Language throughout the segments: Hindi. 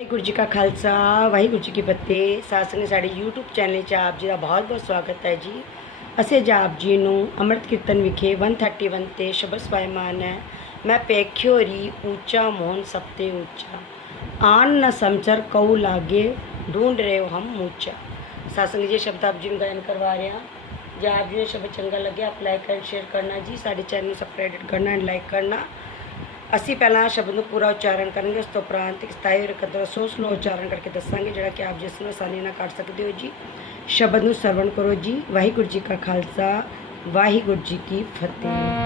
ਵਾਹਿਗੁਰੂ ਜੀ ਕਾ ਖਾਲਸਾ ਵਾਹਿਗੁਰੂ ਜੀ ਕੀ ਫਤਿਹ ਸਾਧ ਸੰਗਤ ਸਾਡੇ YouTube ਚੈਨਲ 'ਚ ਆਪ ਜੀ ਦਾ ਬਹੁਤ-ਬਹੁਤ ਸਵਾਗਤ ਹੈ ਜੀ ਅਸੀਂ ਅੱਜ ਆਪ ਜੀ ਨੂੰ ਅੰਮ੍ਰਿਤ ਕੀਰਤਨ ਵਿਖੇ 131 ਤੇ ਸ਼ਬਦ ਸਵਾਇਮਾਨ ਹੈ ਮੈਂ ਪੇਖਿਓਰੀ ਉੱਚਾ ਮੋਹਨ ਸਭ ਤੇ ਉੱਚਾ ਆਨ ਨ ਸਮਚਰ ਕਉ ਲਾਗੇ ਢੂੰਡ ਰਹੇ ਹੋ ਹਮ ਮੂਚਾ ਸਾਧ ਸੰਗਤ ਜੀ ਇਹ ਸ਼ਬਦ ਆਪ ਜੀ ਨੂੰ ਗਾਇਨ ਕਰਵਾ ਰਹੇ ਹਾਂ ਜੇ ਆਪ ਜੀ ਨੂੰ ਇਹ ਸ਼ਬਦ ਚੰਗਾ ਲੱਗਿਆ ਆਪ ਲਾਈਕ ਐਂਡ ਸ਼ੇਅਰ ਕਰਨਾ ਜੀ ਸਾਡੇ ਚੈਨਲ ਨੂੰ ਸਬਸਕ੍ਰਾਈਬ ਕਰਨਾ ਐਂਡ ਲਾਈਕ ਕਰਨਾ ਅਸੀਂ ਪਹਿਲਾਂ ਸ਼ਬਦ ਨੂੰ ਪੂਰਾ ਉਚਾਰਨ ਕਰਾਂਗੇ ਉਸ ਤੋਂ ਉਪਰੰਤ ਇੱਕ ਸਥਾਈ ਔਰ ਕਦਰ ਸੋ ਸਲੋ ਉਚਾਰਨ ਕਰਕੇ ਦੱਸਾਂਗੇ, ਜਿਹੜਾ ਕਿ ਆਪ ਜਿਸ ਨੂੰ ਆਸਾਨੀ ਨਾਲ ਕੱਢ ਸਕਦੇ ਹੋ ਜੀ। ਸ਼ਬਦ ਨੂੰ ਸਰਵਣ ਕਰੋ ਜੀ। ਵਾਹਿਗੁਰੂ ਜੀ ਕਾ ਖਾਲਸਾ, ਵਾਹਿਗੁਰੂ ਜੀ ਕੀ ਫਤਿਹ।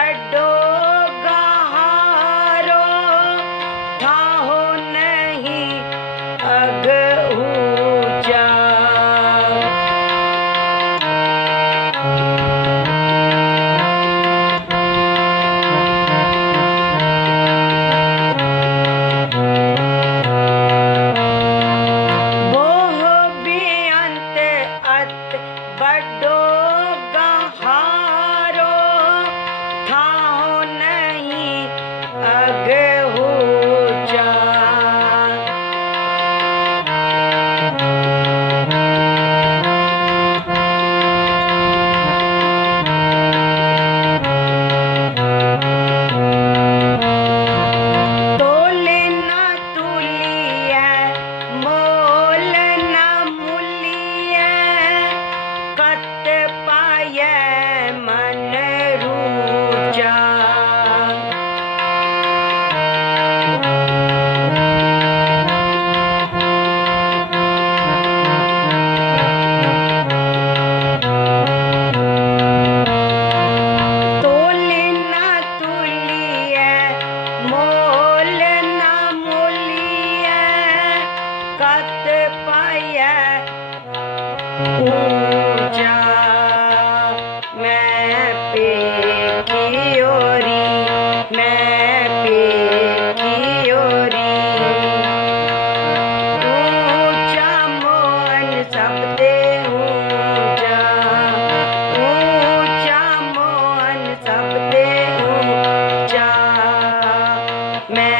Eduardo.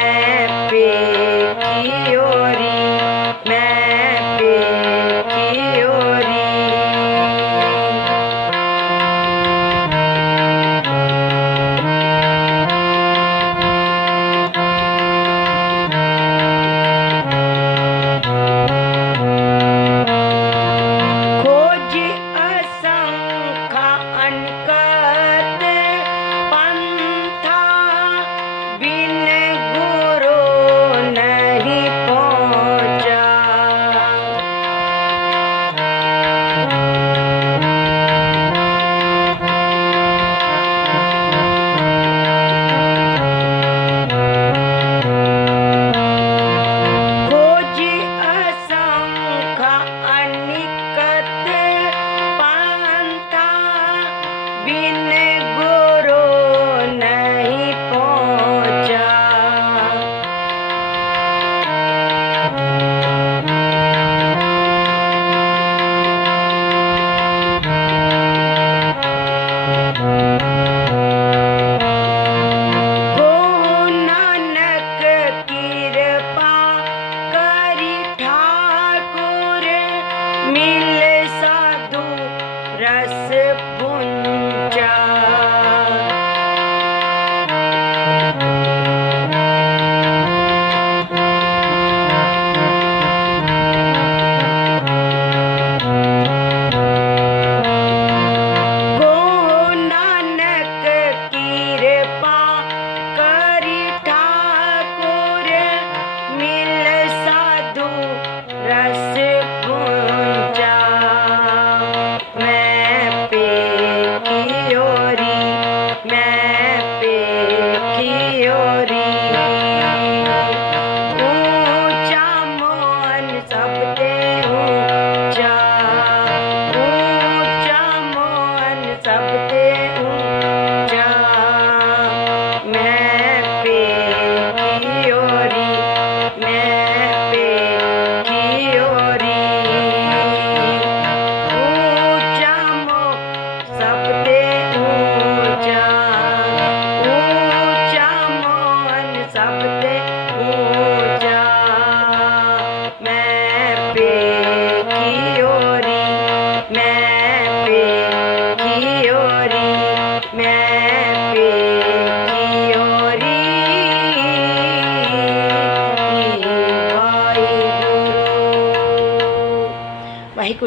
happy.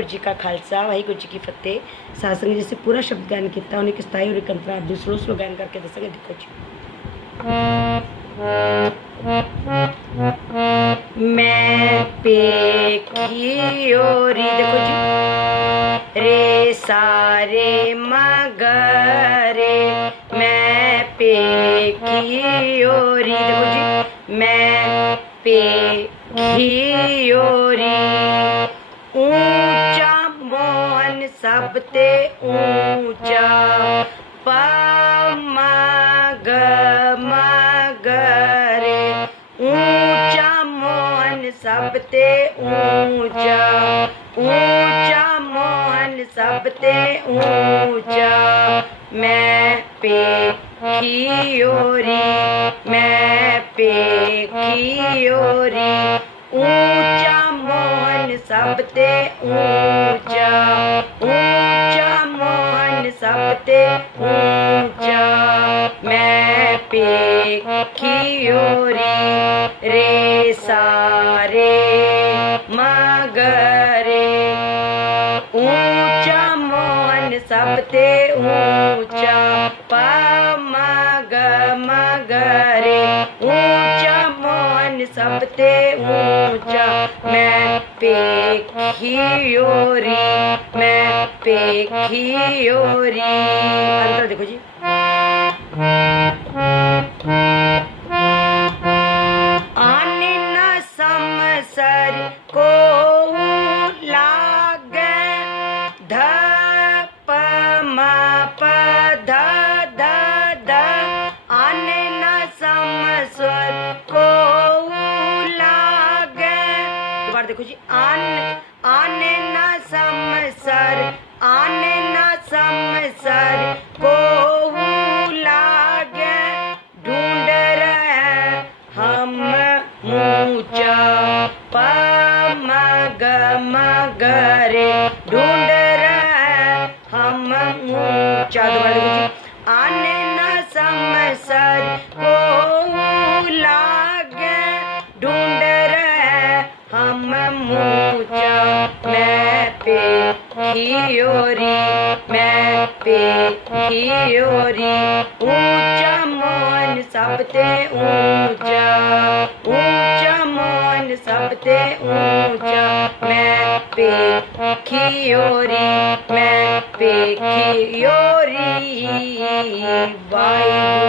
वाहगुरु जी का खालसा वाहिगुरु जी की फतेह। सासंग जैसे पूरा शब्द गायन किया, उन्हें किसताई और कंतरा दूसरों से गायन करके दसेंगे देखो जी। मैं पे की देखो जी। रे सारे मगरे, मैं पे की ओरी देखो जी। मैं पे की ओरी सबते ऊँचा पा मग मगरे ऊँचा मोहन सबते ऊँचा। ऊँचा मोहन सबते ऊँचा। मैं पे खियोरी मैं पे खियोरी ऊँचा मोहन सबते ऊँचा। रखते ऊँचा मैं पेखियोरी रे सारे मगरे। ऊँचा मोहन सबते ऊँचा प मग मगरे। सबते ऊँचा मैं पेखियोरी मैं पेखियोरी अंतर देखो जी। देखो जी, आन, आने न समसर, आने न समसर को लागे ढूंढ रहे हम ऊँचा मग मगरे ढूंढ रहे हम ऊँचा दोबारा देखो जी पे मैं पे ओरी। ऊँचा मोहन सब ते ऊँचा ऊँचा मोहन सब ते ऊँचा। मैं पे ओरी, मैं पे ओरी। वाहिगुरु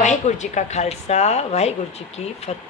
वाहिगुरु जी का खालसा, वाहिगुरु जी की फतेह